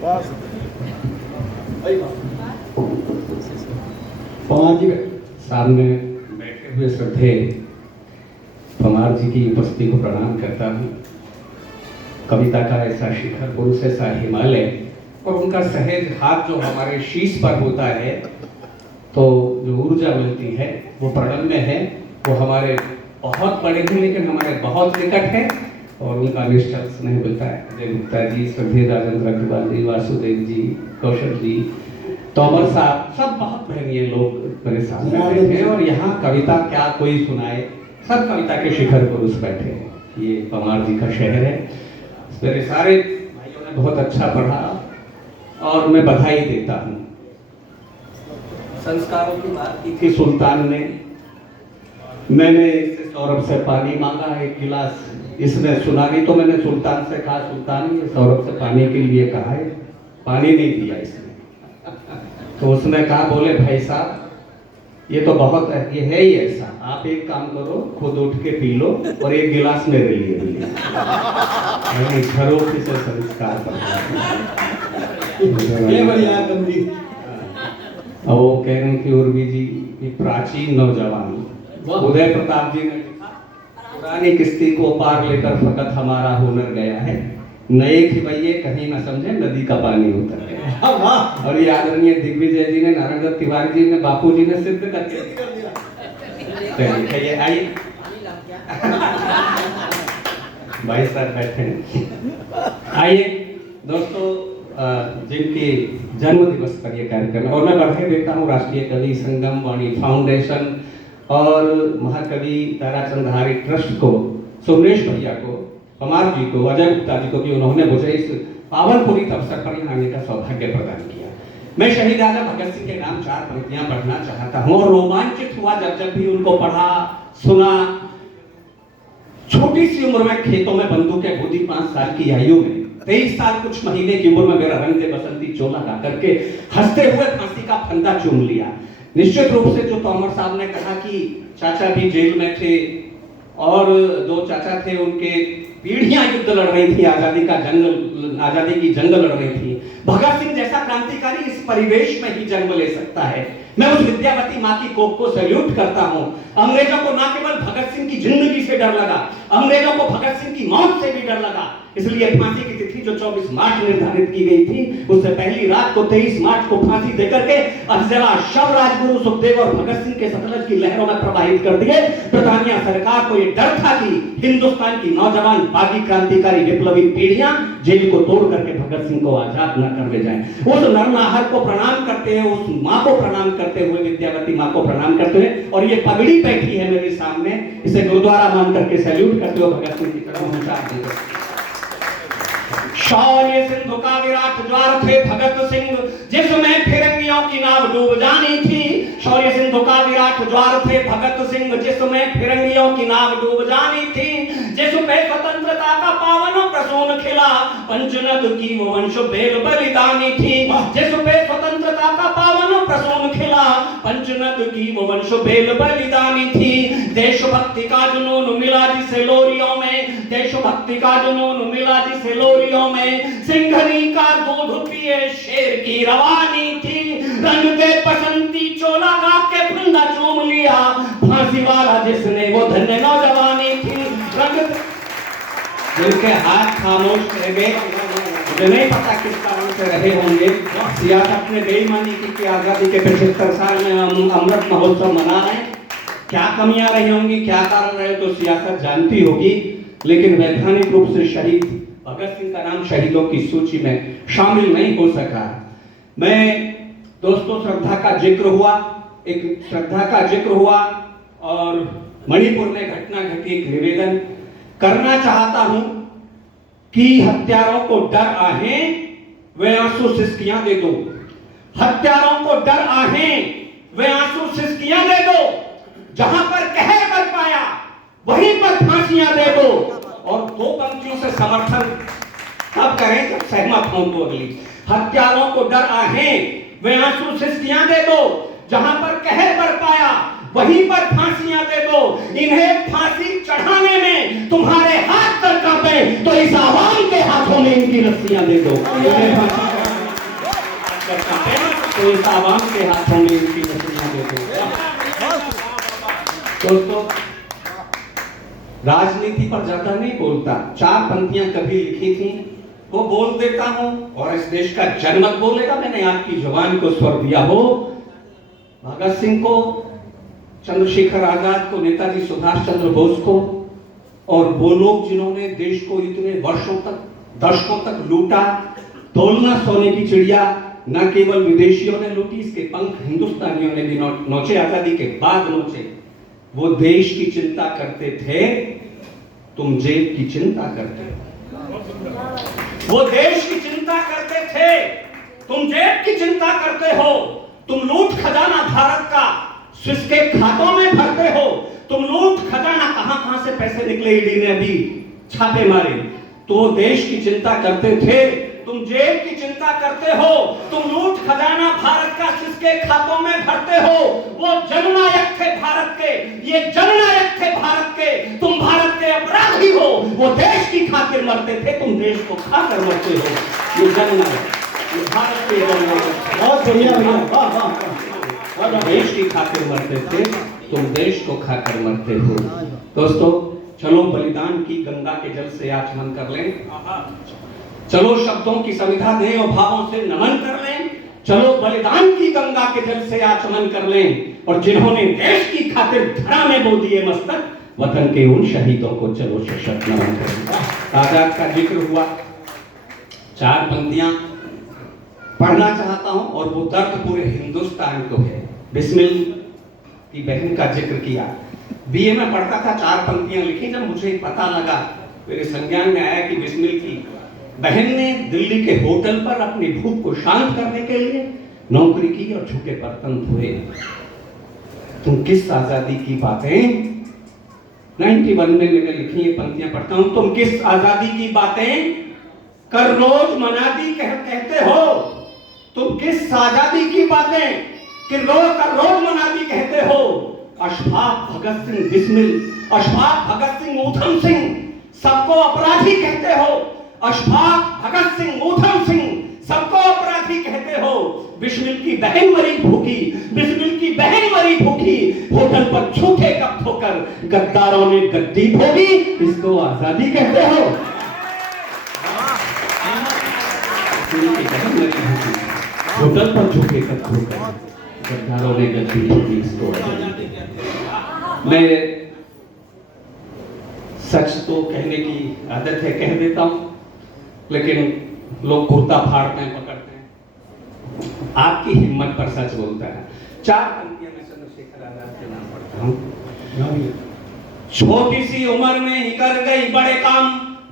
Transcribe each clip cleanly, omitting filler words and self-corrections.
पवार जी सामने बैठे हुए श्रद्धेय पवार जी की उपस्थिति को प्रणाम करता हूँ। कविता का ऐसा शिखर, पुरुष ऐसा हिमालय, और उनका सहज हाथ जो हमारे शीश पर होता है तो जो ऊर्जा मिलती है वो प्रणम्य है। वो हमारे बहुत बड़े हैं लेकिन हमारे बहुत निकट है, और उनका निश्चल स्नेह मिलता है। अजय गुप्ता जी, श्रद्धेय राजेंद्र अग्रवाल जी, वासुदेव जी, कौशल जी, तोमर साहब, सब बहुत महनीय लोग मेरे सामने बैठे हैं। और यहाँ कविता क्या कोई सुनाए, सब कविता के शिखर पुरुष बैठे हैं। ये पवार जी का शहर है। मेरे सारे भाइयों ने बहुत अच्छा पढ़ा और मैं बधाई देता हूँ। संस्कारों की बात की थी सुल्तान ने, मैंने इससे सौरभ से पानी मांगा एक गिलास, इसने सुना नहीं तो मैंने सुल्तान से कहा, सुल्तान ये सौरभ से पानी के लिए कहा है, पानी नहीं दिया इसने। तो उसने कहा, बोले भाई साहब ये तो बहुत है, ये है ही ऐसा, आप एक काम करो, खुद उठ के पी लो और एक गिलास मेरे लिए भी ले। घरों से संस्कार ये बढ़िया गंदी। और वो कह रहे हैं कि उर्वी जी प्राचीन नौजवान उदय प्रताप जी ने लिखा, पुरानी किश्ती को पार लेकर फकत हमारा हुनर गया है, नए खिवैये कहीं ना समझे नदी का पानी उतर गया। और ये आदरणीय दिग्विजय जी ने, नारायण दत्त तिवारी जी ने, बापू जी ने सिद्ध करके दिया। आइए भाई साहब बैठे हैं। आइए दोस्तों, जिनके जन्म दिवस पर यह कार्यक्रम है, और मैं बधाई देता हूँ राष्ट्रीय कवि संगम वाणी फाउंडेशन और महाकवि ताराचंद धारी ट्रस्ट को, सोमनेश भैया को, पवार जी को, अजय गुप्ता जी को कि उन्होंने मुझे इस पावन पुनीत अवसर पर यहाँ आने का सौभाग्य प्रदान किया। मैं शहीद आजम भगत सिंह के नाम 4 पंक्तियां पढ़ना चाहता हूँ, और रोमांचित हुआ जब भी उनको पढ़ा सुना। छोटी सी उम्र में खेतों में बंदूकें खोदी, 5 साल की आयु में, 23 साल कुछ महीने की उम्र में मेरा रंग दे बसंती चोला गा करके हंसते हुए फांसी का फंदा चूम लिया। निश्चित रूप से जो तोमर साहब ने कहा कि चाचा भी जेल में थे और 2 चाचा थे, उनके पीढ़ियां युद्ध लड़ रही थी, आजादी की जंग लड़ रही थी। भगत सिंह जैसा क्रांतिकारी इस परिवेश में ही जन्म ले सकता है। मैं उस विद्यावती माँ की कोख को सैल्यूट करता हूँ। अंग्रेजों को न केवल भगत सिंह की जिंदगी से डर लगा, अंग्रेजों को भगत सिंह की मौत से भी डर लगा। इसलिए फांसी की तिथि जो 24 मार्च निर्धारित की गई थी, उससे पहली रात को 23 मार्च को फांसी देकर के अफजला शव राजगुरु सुखदेव और भगत सिंह के सतलज की लहरों में प्रवाहित कर दिए। ब्रिटानिया सरकार को यह डर था कि हिंदुस्तान की नौजवान बागी क्रांतिकारी विप्लवी पीढ़ियां जेल को तोड़ करके भगत सिंह को आजाद न कर ले जाएं। उस नरनाहर को प्रणाम करते हुए, उस माँ को प्रणाम करते हुए, विद्यावती माँ को प्रणाम करते हुए, और ये पगड़ी बैठी है मेरे सामने, इसे गुरुद्वारा मान करके सैल्यूट करते हुए भगत सिंह की तरफ पहुंचा देते। शौर्य सिंधु का विराट द्वार थे भगत सिंह, जिसमें फिरंगियों की नाव डूब जानी थी। शौर्य सिंधु का विराट द्वार थे भगत सिंह, जिसमें फिरंगियों की नाव डूब जानी थी। जिसपे स्वतंत्रता का पावन प्रसून खिला, पंचनद की वो वंश भेल बलिदानी थी। जिसपे स्वतंत्रता का पावन प्रसून खिला, पंचनद की वो वंश भेल बलिदानी थी। देशभक्ति का जुनून मिला जिसे लोरियों में, देशभक्ति का जुनून मिला जिसे लोरियों में, सिंघनी का दूध पिए शेर की रवानी थी। रंग दे बसंती चोला गा के फंदा चूम लिया, फांसी वाला जिसने वो धन्य नौजवानी थी। रंग जिनके हाथ खामोश रह गए, मुझे नहीं पता किस कारण से रहे होंगे। सियासत में बेईमानी की आजादी के 75 साल में हम अमृत महोत्सव मना रहे हैं। क्या कमियां रही होंगी, क्या कारण रहे, तो सियासत जानती होगी। लेकिन वैधानिक रूप से शहीद भगत सिंह का नाम शहीदों की सूची में शामिल नहीं हो सका। मैं दोस्तों, श्रद्धा का जिक्र हुआ और मणिपुर में घटना घटी। एक निवेदन करना चाहता हूं कि हत्यारों को डर आहें वे आंसू सिसकियां दे दो। हत्यारों को डर आहें वे आंसू सिसकियां दे दो। जहां पर कहर कर पाया वहीं पर फांसियां दे दो। और 2 पंक्तियों से समर्थन तब करें जब सहमत हों तो अगली। हत्यारों को डर आहें वे आंसू सिसकियां दे दो। जहां पर कहर कर पाया वहीं पर फांसियां दे दो। इन्हें फांसी चढ़ाने में तुम्हारे हाथ तक कांपे तो इस आवाम के हाथों में इनकी रस्सियां दे दो। इन्हें फांसी करते हैं तो इस आवाम के हाथों में इनकी नसीहत देते हैं। दोस्तों, राजनीति पर ज्यादा नहीं बोलता, 4 पंक्तियां कभी लिखी थी वो बोल देता हूं, और इस देश का जनमत बोलेगा। मैंने आपकी जुबान को स्वर दिया हो, भगत सिंह को, चंद्रशेखर आजाद को, नेताजी सुभाष चंद्र बोस को, और वो लोग जिन्होंने देश को इतने वर्षों तक, दशकों तक लूटा। तोलना सोने की चिड़िया न केवल विदेशियों ने लूटी, इसके पंख हिंदुस्तानियों ने भी नोचे, आजादी के बाद नोचे। वो देश की चिंता करते थे, तुम जेब की चिंता करते हो। वो देश की चिंता करते थे, तुम जेब की चिंता करते हो। तुम लूट खजाना भारत का स्विस के खातों में भरते हो। तुम लूट खजाना, कहां से पैसे निकले, ईडी ने अभी छापे मारे। तो देश की चिंता करते थे, तुम जेब की चिंता करते हो। तुम लूट खजाना भारत का स्विस के खातों में भरते हो। वो जननायक थे भारत के, ये जननायक थे भारत के, तुम भारत के अपराधी हो। वो देश की खातिर मरते थे, तुम देश को खाकर मरते हो। ये जननायक, ये भारत के जननायक। बहुत बढ़िया भैया, वाह वाह। देश की खातिर मरते थे, तुम देश को खाकर मरते हो। दोस्तों, चलो बलिदान की गंगा के जल से आचमन कर लें। चलो शब्दों की समिधा दें और भावों से नमन कर लें। चलो बलिदान की गंगा के जल से आचमन कर लें, और जिन्होंने देश की खातिर धरा में बो दिए मस्तक, वतन के उन शहीदों को चलो सशक्त नमन करें। आजाद का जिक्र हुआ, 4 पंक्तियां पढ़ना चाहता हूं, और वो दर्द पूरे हिंदुस्तान को है। बिस्मिल की बहन का जिक्र किया, बीए में पढ़ता था, 4 पंक्तियां लिखी। जब मुझे पता लगा, मेरे संज्ञान में आया कि बिस्मिल की बहन ने दिल्ली के होटल पर अपनी भूख को शांत करने के लिए नौकरी की और झूठे बर्तन धोए। तुम किस आजादी की बातें, 91 में मैंने लिखी ये पंक्तियां पढ़ता हूं। तुम किस आजादी की बातें कर रोज मनाती कहते हो। तुम किस आजादी की बातें कि रोज मनाती कहते हो। अशफाक भगत सिंह बिस्मिल, अशफाक भगत सिंह ऊधम सिंह सबको अपराधी कहते हो। अशफाक भगत सिंह ऊधम सिंह सबको अपराधी कहते हो। बिस्मिल की बहन मरी भूखी, बिस्मिल की बहन मरी भूखी, होटल पर झूठे कप धोकर गद्दारों ने गद्दी भोगी, इसको आजादी कहते हो। बिस्मिल की बहन मरी भूखी, होटल पर झूठे कप धोकर गद्दारों ने गद्दी भोगी, इसको आजादी कहते हो। मैं सच तो कहने की आदत है, कह देता हूं, लेकिन लोग कुर्ता फाड़ते हैं, पकड़ते हैं। आपकी हिम्मत पर सच बोलता है। 4 पंक्तियां मैं चंद्रशेखर आजाद के नाम पढ़ता हूं। छोटी सी उम्र में ही कर गई बड़े काम,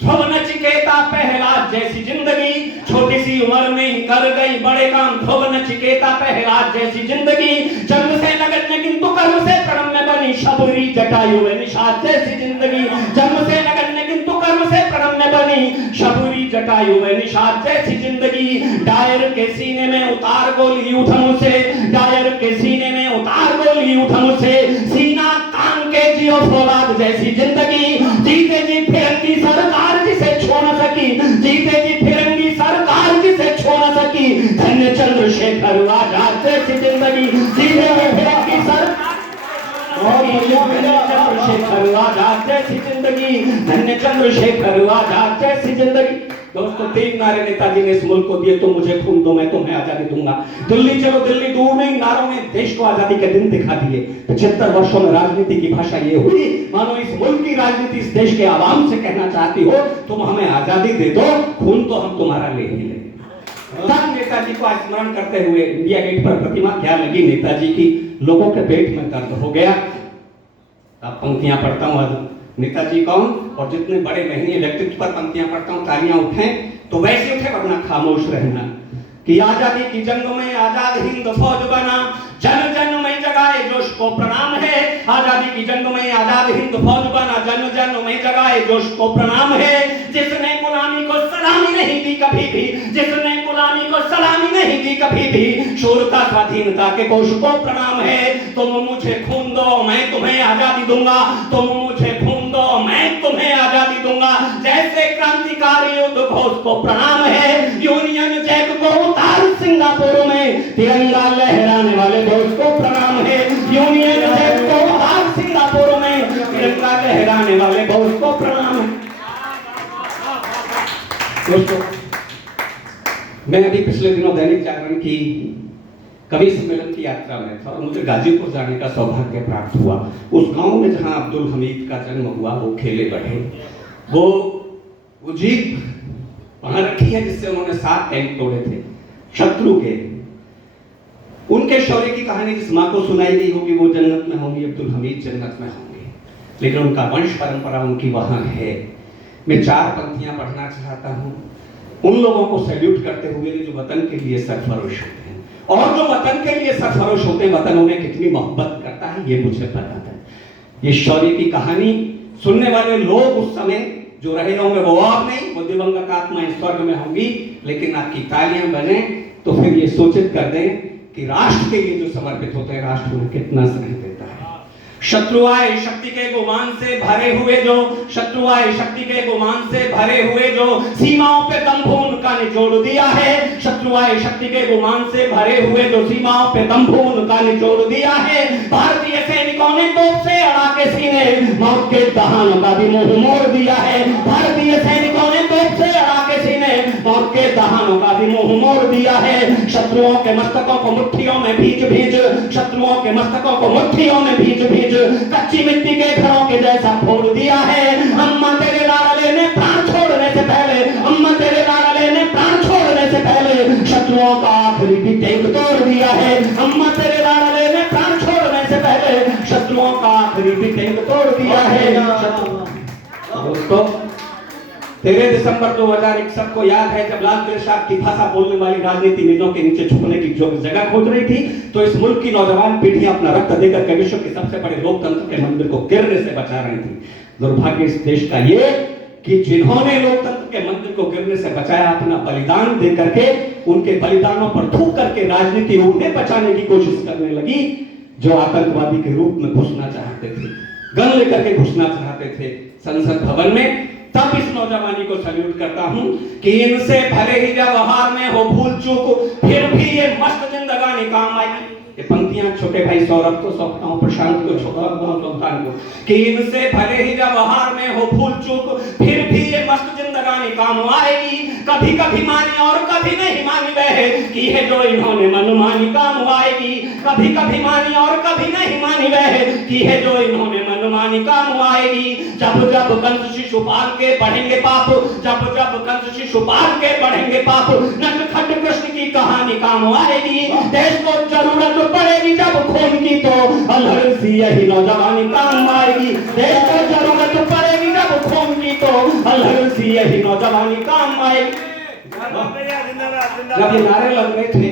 ध्रुव नचिकेता प्रहलाद जैसी जिंदगी। छोटी सी उम्र में ही कर गई बड़े काम, ध्रुव नचिकेता प्रहलाद जैसी जिंदगी। जन्म से नगण्य किंतु कर्म से प्रणम्य बनी, शबरी जटायु में निषाद जैसी जिंदगी। जन्म से नगण्य किंतु कर्म से प्रणम्य बनी, शबरी जटायु में निषाद जैसी जिंदगी। डायर के सीने में उतार गोली ऊधम से, डायर के सीने में उतार गोली ऊधम से। सीना तान के जियो फौलाद जैसी जिंदगी। जीते जी फिरंगी सरकार जिसे छोड़ न सकी, जीते जी फिरंगी सरकार जिसे छोड़ न सकी। धन्य चंद्रशेखर आजाद जैसी जिंदगी। जीते जी फिरंगी सरकार, चंद्रशेखर आजाद जैसी जिंदगी। धन्य चंद्रशेखर आजाद जैसी जिंदगी। दोस्तों, 3 नारे नेताजी ने इस मुल्क को दिए, तुम मुझे खून दो मैं तुम्हें आजादी दूंगा। दिल्ली चलो दिल्ली दूर नहीं, नारों ने देश को आजादी के दिन दिखा दिए। 75 वर्षों में राजनीति की भाषा ये हुई मानो इस मुल्क की राजनीति इस देश के आवाम से कहना चाहती हो, तुम हमें आजादी दे दो, खून तो हम तुम्हारा ले ही लेंगे। तब नेताजी को स्मरण करते हुए इंडिया गेट पर प्रतिमा क्या लगी नेताजी की, लोगों के पेट में दर्द हो गया। अब पंक्तियां पढ़ता हूं, नेताजी कौन और जितने बड़े महनीय व्यक्तित्व पर पंक्तियां पढ़ता हूं, तालियां उठें तो वैसे उठे, वरना खामोश रहना। कि आजादी की जंग में आजाद हिंद फौज बना, जन जन में जगाए जोश को प्रणाम है। आजादी की जंग में आजाद हिंद फौज बना, जन जन में जगाए जोश को प्रणाम है। जिसने गुलामी को सलामी नहीं दी कभी भी, जिसने गुलामी को सलामी नहीं दी कभी भी, शूरता स्वाधीनता के कोश को प्रणाम है। तुम मुझे खून दो मैं तुम्हें आजादी दूंगा, तुम मुझे खून दो मैं तुम्हें आजादी दूंगा। जैसे क्रांतिकारी युद्ध घोष को प्रणाम है, यूनियन जैक को उतार सिंगापुर में तिरंगा लहराने वाले दोस्त को प्रणाम है। यूनियन जैक को आज सिंगापुर में तिरंगा लहराने वाले दोस्त को प्रणाम है। दोस्तों, मैं अभी पिछले दिनों दैनिक जागरण की कवि सम्मेलन की यात्रा में था और मुझे गाजीपुर जाने का सौभाग्य प्राप्त हुआ। उस गांव में जहां अब्दुल हमीद का जन्म हुआ, वो खेले बढ़े, वो जीप वहां रखी है जिससे उन्होंने 7 टैंक तोड़े थे शत्रु के। उनके शौर्य की कहानी जिस माँ को सुनाई गई होगी वो जन्नत में होंगी, अब्दुल हमीद जन्नत में होंगे, लेकिन उनका वंश परंपरा उनकी वहां है। मैं 4 पंक्तियां पढ़ना चाहता हूं उन लोगों को सैल्यूट करते हुए जो वतन के लिए सरफरोश होते हैं, और जो वतन के लिए सरफरोश होते हैं वतन उन्हें कितनी मोहब्बत करता है ये मुझे पता है। ये शौर्य की कहानी सुनने वाले लोग उस समय जो रहे होंगे वो और नहीं, वो दिवंगत आत्माएं स्वर्ग में होंगी, लेकिन आपकी तालियां बने तो फिर ये सूचित कर दें कि राष्ट्र के लिए जो समर्पित होते हैं राष्ट्र उन्हें कितना स्नेह देता है। शत्रु आए शक्ति के गुमान से भरे हुए जो, शत्रु आए शक्ति के गुमान से भरे हुए जो सीमाओं पे तंबू उनका निचोड़ दिया है। शत्रु आए शक्ति के गुमान से भरे हुए जो सीमाओं पे तंबू उनका निचोड़ दिया है। भारतीय सैनिकों ने तोप से अड़ा के सीने मौत के दहानों का भी मुंह मोड़ दिया है। भारतीय सैनिकों ने तोप से अड़ा के सीने मौत के दहानों का भी मुंह मोड़ दिया है। शत्रुओं के मस्तकों को मुट्ठियों में भीज भीज, शत्रुओं के मस्तकों को मुट्ठियों में भीज भीज कच्ची मिट्टी के घरों के जैसा फोड़ दिया है। अम्मा तेरे लाडले ने प्राण छोड़ने से पहले, अम्मा तेरे लाडले ने प्राण छोड़ने से पहले शत्रुओं का आखिरी भी टैंक तोड़ दिया है। अम्मा तेरे लाडले ने प्राण छोड़ने से पहले शत्रुओं का आखिरी भी टैंक तोड़ दिया है। दोस्तों, 13 दिसंबर 2001 सबको याद है जब लाल दिलशाद की भाषा बोलने वाली राजनीति नीतियों के नीचे छुपने की जो जगह खोज रही थी, तो इस मुल्क की नौजवान पीढ़ी अपना रक्त देकर के विश्व के सबसे बड़े लोकतंत्र के मंदिर को गिरने से बचा रही थी। दुर्भाग्य इस देश का ये कि जिन्होंने लोकतंत्र के मंदिर को गिरने से बचाया, अपना बलिदान दे करके उनके बलिदानों पर थूक करके राजनीति उन्हें बचाने की कोशिश करने लगी जो आतंकवादी के रूप में घुसना चाहते थे, गन लेकर के घुसना चाहते थे संसद भवन में। तब इस नौजवानी को सल्यूट करता हूं कि इनसे भले ही व्यवहार में हो भूल चूक, फिर भी ये मस्त जिंदगानी काम आएगी। ये पंक्तियां छोटे भाई सौरभ को सौंपता हूं, प्रशांत को, छोटा सुल्तान को, कि इनसे भले ही व्यवहार में हो भूल चूक, फिर भी ये मस्त जिंदगानी काम आएगी। कभी कभी मानी और कभी नहीं मानी वह की है जो इन्होंने मनमानी काम आएगी। कभी कभी मानी और कभी नहीं मानी वह की है जो इन्होंने मनमानी काम आएगी। जब जब कंस शिशुपाल के बढ़ेंगे पाप, जब जब कंस शिशुपाल के बढ़ेंगे पाप, नटखट कृष्ण की कहानी काम आएगी। देश को जरूरत पड़ेगी जब खून की तो अलहड़ सी यही नौजवानी काम आएगी। देश को जरूरत पड़ेगी जब खून की तो अलहड़ सी यही नौजवानी काम आएगी। जब ये नारे लग रहे थे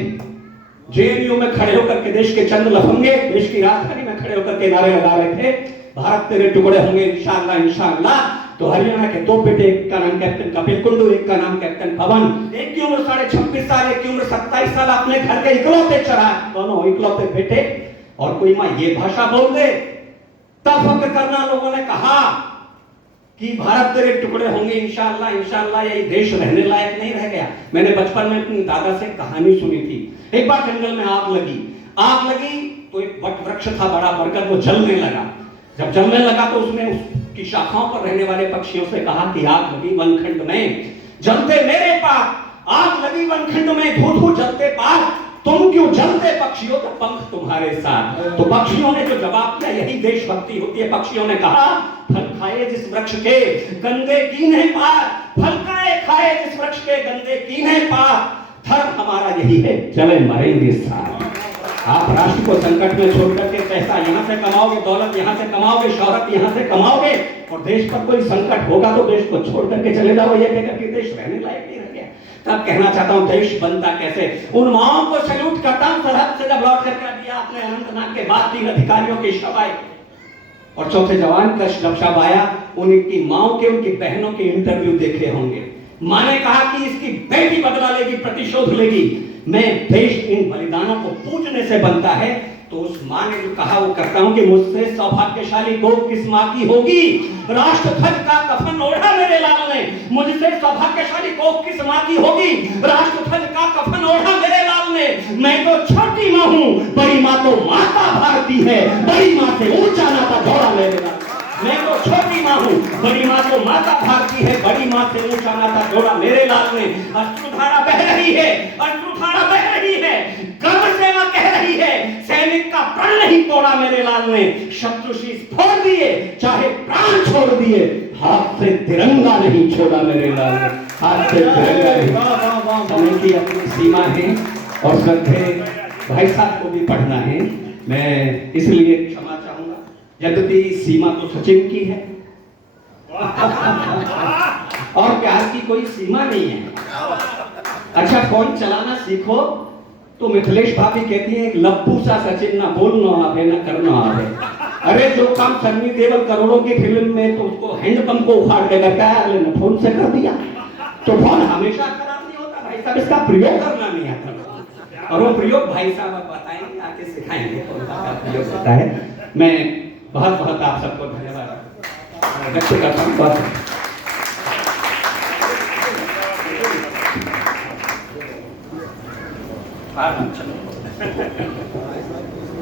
जेएनयू में खड़े होकर के देश के चंद लफंगे देश की राजधानी में खड़े होकर के नारे लगा रहे थे, भारत तेरे टुकड़े होंगे इंशाअल्लाह इंशाअल्लाह, तो हरियाणा के 2 बेटे, एक का नाम कैप्टन कपिल कुंडू, एक का नाम कैप्टन पवन, एक की उम्र 26.5 साल, एक की उम्र 27 साल, अपने घर के इकलौते चराग, दोनों इकलौते बेटे, और कोई मां ये भाषा बोल दे तब फक्र करना। लोगों ने कहा कि भारत तेरे टुकड़े होंगे इंशाअल्लाह इंशाअल्लाह, यही देश रहने लायक नहीं रह गया। मैंने बचपन में अपनी दादा से कहानी सुनी थी। एक बार जंगल में आग लगी तो एक वट वृक्ष था बड़ा बरगद, वो जलने लगा। जब जलने लगा तो उसने उसकी शाखाओं पर रहने वाले पक्षियों से कहा कि आग लगी वनखंड में, जलते मेरे पास, आग लगी वनखंड में, धू धू जलते पास, तुम क्यों जलते पक्षियों, तो पंख तुम्हारे साथ। तो पक्षियों ने जो जवाब दिया, यही देशभक्ति होती है। पक्षियों ने कहा फल खाए जिस वृक्ष के गंदे कीन्हे पार, फल खाए जिस वृक्ष के गंदे कीन्हे पार, धर्म हमारा यही है, चले मरेंगे साथ। आप राष्ट्र को संकट में छोड़ करके पैसा यहाँ से कमाओगे, दौलत यहाँ से कमाओगे, शौहरत यहाँ से कमाओगे, और देश पर कोई संकट होगा तो देश को छोड़ करके चले जाओ ये कहकर के देश रहने लायक नहीं रह गया। तब कहना चाहता हूँ देश बनता कैसे। उन माओं को सैल्यूट करता हूँ, सरहद से जब लौट करके दिया आपने अनंतनाग के बाद 3 अधिकारियों के शव आए और चौथे जवान का शव आया, उनकी माओं के, उनकी बहनों के इंटरव्यू देखे होंगे। मां ने कहा कि इसकी बेटी बदला लेगी, प्रतिशोध लेगी। मैं देश इन बलिदानों को पूजने से बनता है, तो उस मां ने जो कहा वो करता हूं कि मुझसे सौभाग्यशाली गोप किस मां की होगी। राष्ट्रध्वज का कफन ओढ़ा मेरे लाल ने, मुझसे सौभाग्यशाली गोप किस मां की होगी। राष्ट्रध्वज का कफन ओढ़ा मेरे लाल ने, मैं तो छोटी माँ हूँ, बड़ी माँ तो माता भारती है, बड़ी माँ से ऊंचा नाता जोड़ा मेरे लाल। मैं तो छोटी माँ हूँ, बड़ी माँ तो माता भारती है, बड़ी माँ से ऊंचा नाता जोड़ा मेरे लाल ने। अश्रुधारा बह रही है, अश्रुधारा बह रही है, गर्व से मां कह रही है, सैनिक का प्राण नहीं तोड़ा मेरे लाल ने। शत्रु शीश फोड़ दिए, चाहे प्राण छोड़ दिए, हाथ से तिरंगा नहीं छोड़ा मेरे लाल ने। हाथ से तिरंगा नहीं। समय की अपनी सीमा है और श्रद्धे भाई साहब को भी पढ़ना है, मैं इसलिए क्षमा चाहूंगा। यद्यपि सीमा तो सचिन की है और प्यार की कोई सीमा नहीं है। अच्छा, फोन चलाना सीखो तो मिथिलेश भाभी कहती है, एक लप्पू सा सचिन ना बोलना आवे ना करना आवे। अरे जो काम सन्नी देओल करोड़ों की फिल्म में तो उसको हैंडपंप को उखाड़ देगा, क्या अगले ने फोन से कर दिया। तो फोन हमेशा खराब नहीं होता भाई साहब, इसका प्रयोग करना नहीं आता। और वो प्रयोग भाई साहब आप बताएंगे, आके सिखाएंगे कौन सा प्रयोग होता है। मैं बहुत बहुत आप सबको धन्यवाद व्यक्त करता हूँ। बहुत